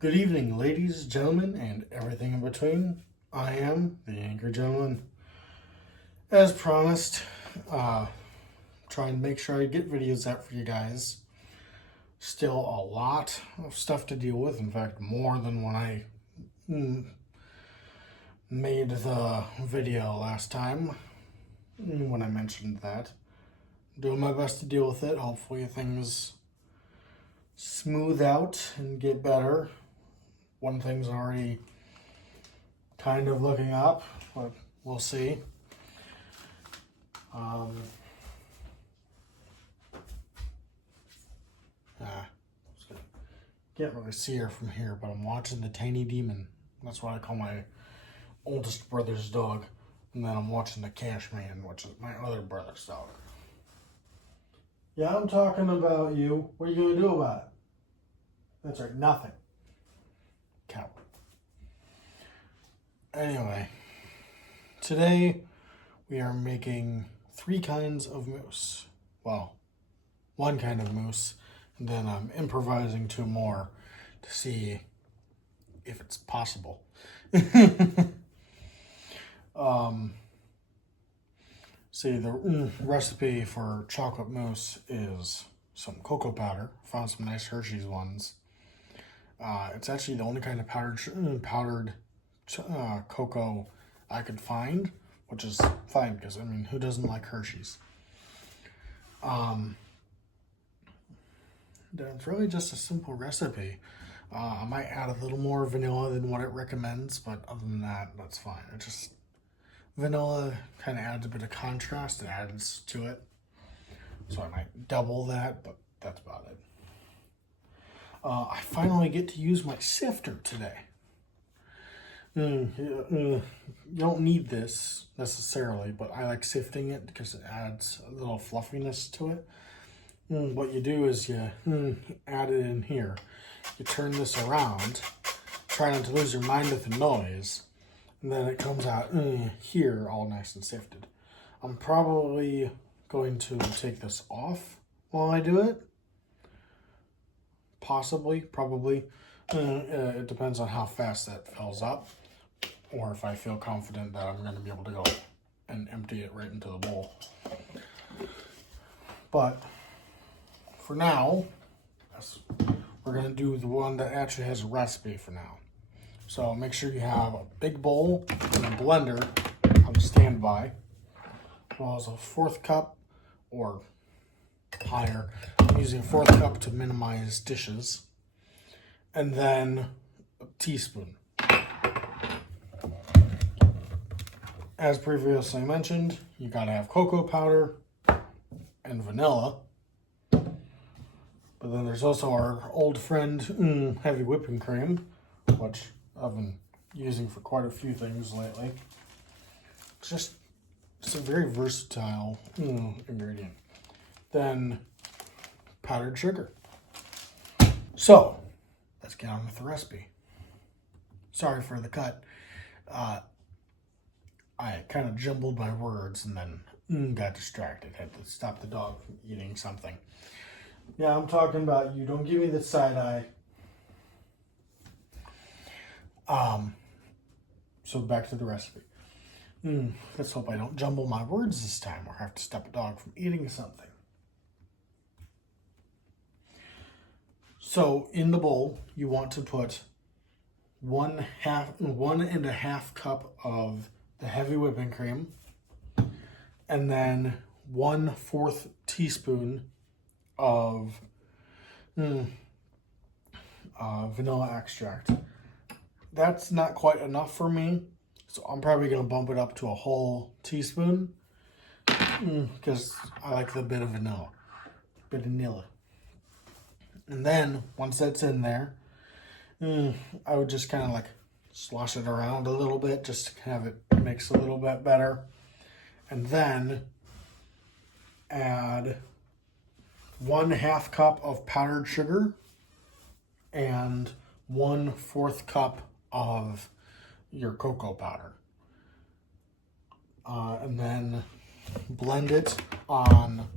Good evening, ladies, gentlemen, and everything in between. I am the Angry Gentleman. As promised, trying to make sure I get videos out for you guys. Still a lot of stuff to deal with. In fact, more than when I made the video last time, when I mentioned that. Doing my best to deal with it. Hopefully things smooth out and get better. One thing's already kind of looking up, but we'll see. Can't really see her from here, but I'm watching the Tiny Demon. That's what I call my oldest brother's dog. And then I'm watching the Cash Man, which is my other brother's dog. Yeah, I'm talking about you. What are you going to do about it? That's right, nothing. Coward. Anyway, today we are making 3 kinds of mousse. Well, 1 kind of mousse, and then I'm improvising 2 more to see if it's possible. See, the recipe for chocolate mousse is some cocoa powder. Found some nice Hershey's ones. It's actually the only kind of powdered cocoa I could find, which is fine because, I mean, who doesn't like Hershey's? It's really just a simple recipe. I might add a little more vanilla than what it recommends, but other than that, that's fine. It just, vanilla kind of adds a bit of contrast. It adds to it. So I might double that, but that's about it. I finally get to use my sifter today. You don't need this necessarily, but I like sifting it because it adds a little fluffiness to it. What you do is you add it in here. You turn this around, try not to lose your mind with the noise, and then it comes out here all nice and sifted. I'm probably going to take this off while I do it. Possibly, probably. It depends on how fast that fills up, or if I feel confident that I'm going to be able to go and empty it right into the bowl. But for now, we're going to do the one that actually has a recipe for now. So make sure you have a big bowl and a blender on standby, as well as a 1/4 cup or higher. I'm using a 1/4 cup to minimize dishes. And then a teaspoon. As previously mentioned, you gotta have cocoa powder and vanilla. But then there's also our old friend, heavy whipping cream, which I've been using for quite a few things lately. It's a very versatile ingredient. Then powdered sugar. So, let's get on with the recipe. Sorry for the cut. I kind of jumbled my words and then got distracted. Had to stop the dog from eating something. Yeah, I'm talking about you. Don't give me the side eye. So back to the recipe. Let's hope I don't jumble my words this time or have to stop a dog from eating something. So in the bowl, you want to put 1.5 cup of the heavy whipping cream, and then 1/4 teaspoon of vanilla extract. That's not quite enough for me, so I'm probably going to bump it up to a whole teaspoon because I like the bit of vanilla. And then, once that's in there, I would just kind of like slosh it around a little bit just to have it mix a little bit better. And then add 1/2 cup of powdered sugar and 1/4 cup of your cocoa powder. And then blend it on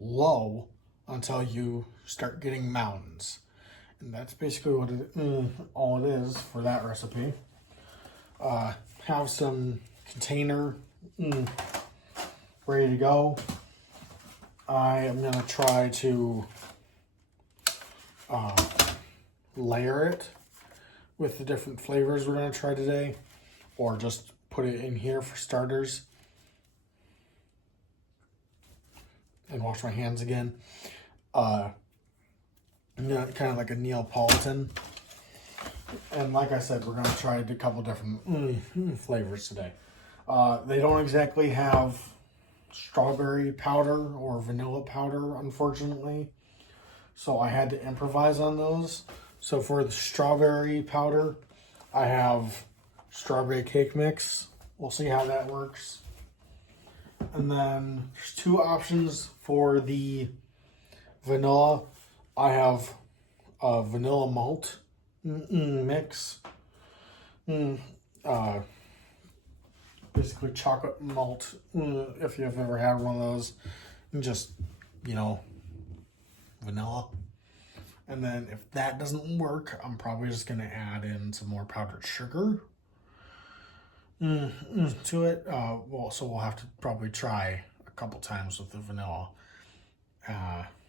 low until you start getting mountains. And that's basically what all it is for that recipe. Have some container ready to go. I am going to try to layer it with the different flavors we're going to try today, or just put it in here for starters. And wash my hands again. Kind of like a Neapolitan. And like I said, we're going to try a couple different flavors today. They don't exactly have strawberry powder or vanilla powder, unfortunately. So I had to improvise on those. So for the strawberry powder, I have strawberry cake mix. We'll see how that works. And then there's two options for the vanilla. I have a vanilla malt mix. Basically chocolate malt, if you've ever had one of those. And just, vanilla. And then if that doesn't work, I'm probably just going to add in some more powdered sugar to it. So we'll have to probably try a couple times with the vanilla,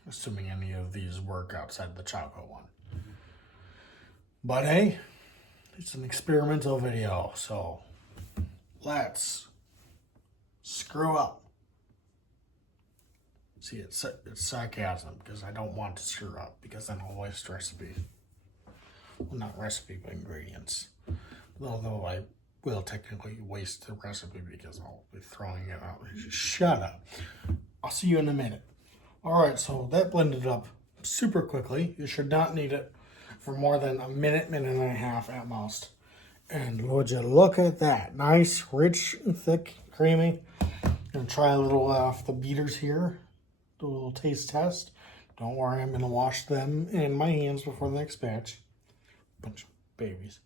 assuming any of these work outside the chocolate one. But hey, it's an experimental video, so let's screw up. See, it's sarcasm, because I don't want to screw up, because then I'll waste recipe. Well, not recipe, but ingredients. Although I will technically waste the recipe because I'll be throwing it out. Shut up. I'll see you in a minute. Alright, so that blended up super quickly. You should not need it for more than a minute, minute and a half at most. And would you look at that. Nice, rich, thick, creamy. Gonna try a little off the beaters here. Do a little taste test. Don't worry, I'm gonna wash them in my hands before the next batch. Bunch of babies.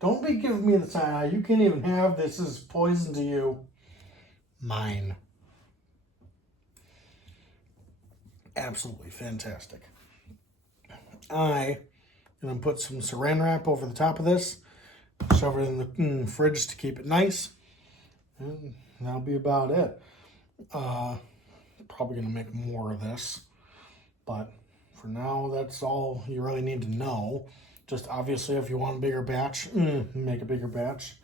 Don't be giving me the side eye. You can't even have this. This is poison to you. Mine. Absolutely fantastic. I'm going to put some saran wrap over the top of this. Shove it in the fridge to keep it nice. And that'll be about it. Probably going to make more of this. But for now, that's all you really need to know. Just obviously, if you want a bigger batch, make a bigger batch.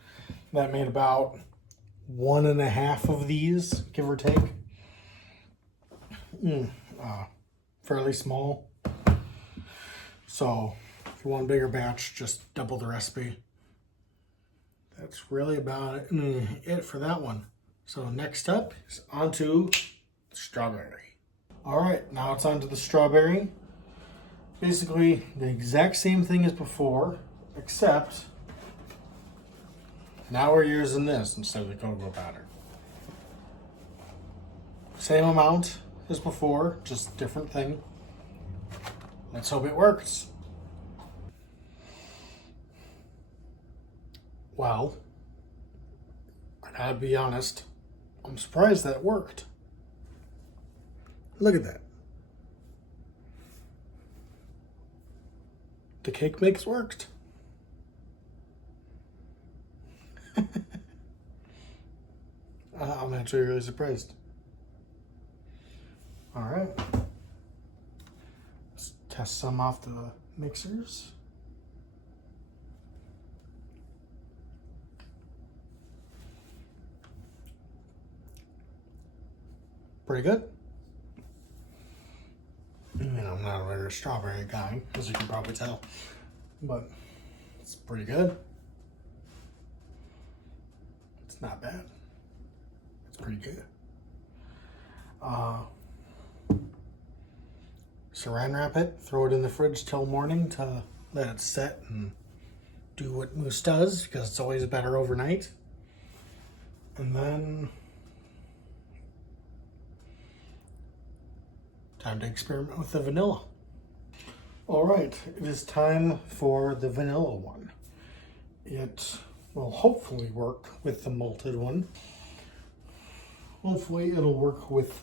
That made about 1.5 of these, give or take. Fairly small. So if you want a bigger batch, just double the recipe. That's really about it for that one. So next up is onto strawberry. All right, now it's onto the strawberry. Basically the exact same thing as before, except now we're using this instead of the cocoa powder. Same amount as before, just different thing. Let's hope it works. Well, I gotta be honest, I'm surprised that worked. Look at that. The cake mix worked. I'm actually really surprised. All right. Let's test some off the mixers. Pretty good. I'm not a regular strawberry guy, as you can probably tell, but it's pretty good. It's not bad. It's pretty good. Saran wrap it, throw it in the fridge till morning to let it set and do what mousse does, because it's always better overnight. And then time to experiment with the vanilla. All right, it is time for the vanilla one. it will hopefully work with the malted one. Hopefully it'll work with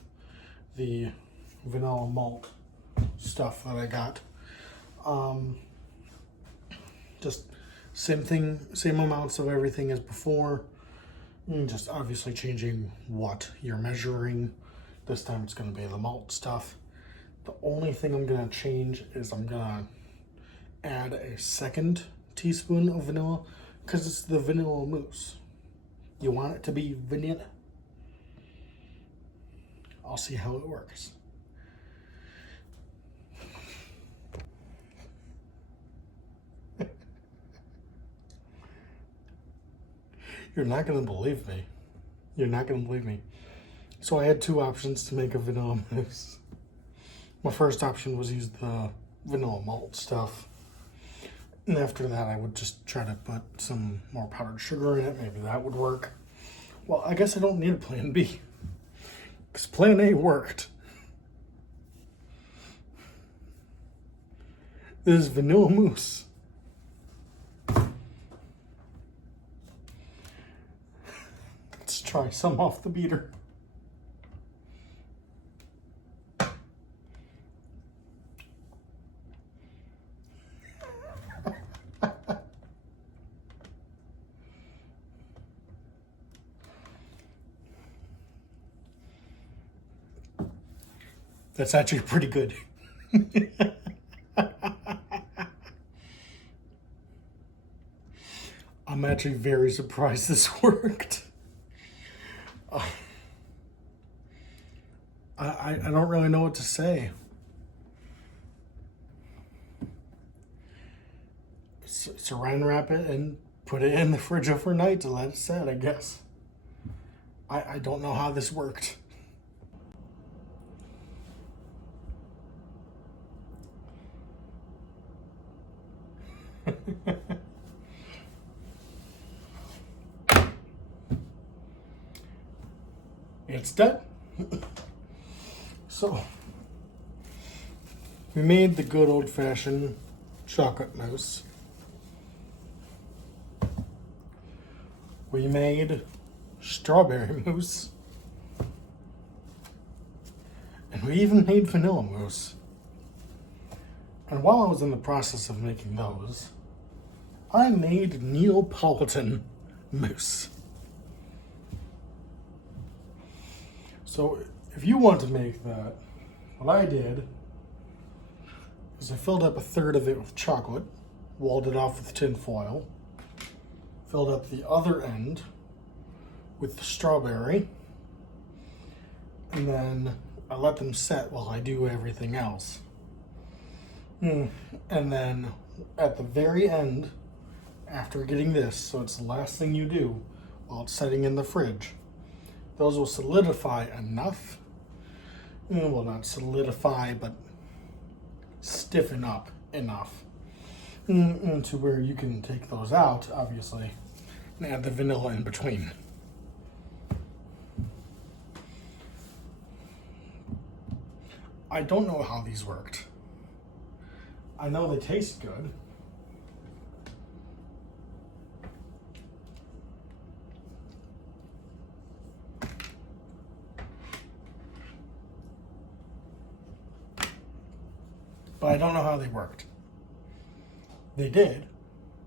the vanilla malt stuff that I got. Just same thing, same amounts of everything as before. Just obviously changing what you're measuring. This time it's going to be the malt stuff. The only thing I'm going to change is I'm going to add a second teaspoon of vanilla because it's the vanilla mousse. You want it to be vanilla. I'll see how it works. You're not going to believe me. You're not going to believe me. So I had two options to make a vanilla mousse. My first option was use the vanilla malt stuff. And after that, I would just try to put some more powdered sugar in it. Maybe that would work. Well, I guess I don't need a plan B. Because plan A worked. This is vanilla mousse. Let's try some off the beater. That's actually pretty good. I'm actually very surprised this worked. I don't really know what to say. Saran wrap it and put it in the fridge overnight to let it set, I guess. I don't know how this worked. It's done. So, we made the good old-fashioned chocolate mousse. We made strawberry mousse. And we even made vanilla mousse. And while I was in the process of making those, I made Neapolitan mousse. So if you want to make that, what I did is I filled up a third of it with chocolate, walled it off with tin foil, filled up the other end with the strawberry, and then I let them set while I do everything else. And then at the very end, after getting this, so it's the last thing you do while it's setting in the fridge, those will solidify enough, well, not solidify, but stiffen up enough to where you can take those out, obviously, and add the vanilla in between. I don't know how these worked. I know they taste good. But I don't know how they worked. They did,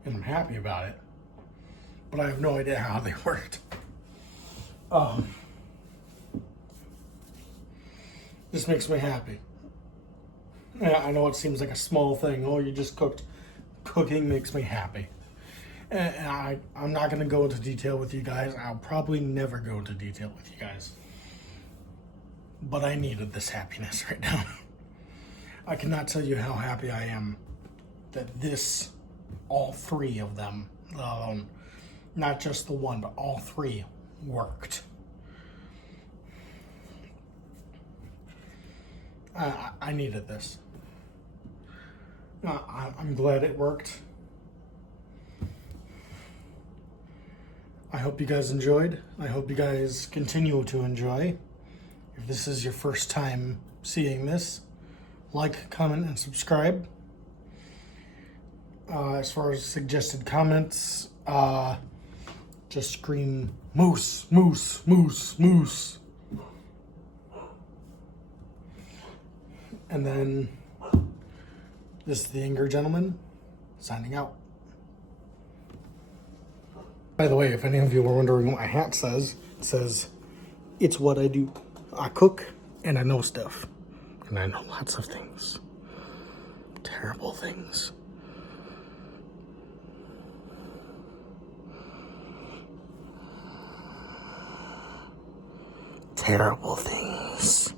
and I'm happy about it, but I have no idea how they worked. This makes me happy. Yeah, I know it seems like a small thing. Oh, you just cooked. Cooking makes me happy. And I'm not going to go into detail with you guys. I'll probably never go into detail with you guys. But I needed this happiness right now. I cannot tell you how happy I am that this, all three of them, not just the one, but all three worked. I needed this. I'm glad it worked. I hope you guys enjoyed. I hope you guys continue to enjoy. If this is your first time seeing this, like, comment, and subscribe. As far as suggested comments, just scream mousse, mousse, mousse, mousse. And then this is the Angry Gentleman signing out. By the way, if any of you were wondering what my hat says, it says, "It's what I do. I cook and I know stuff. And I know lots of things. Terrible things." Terrible things.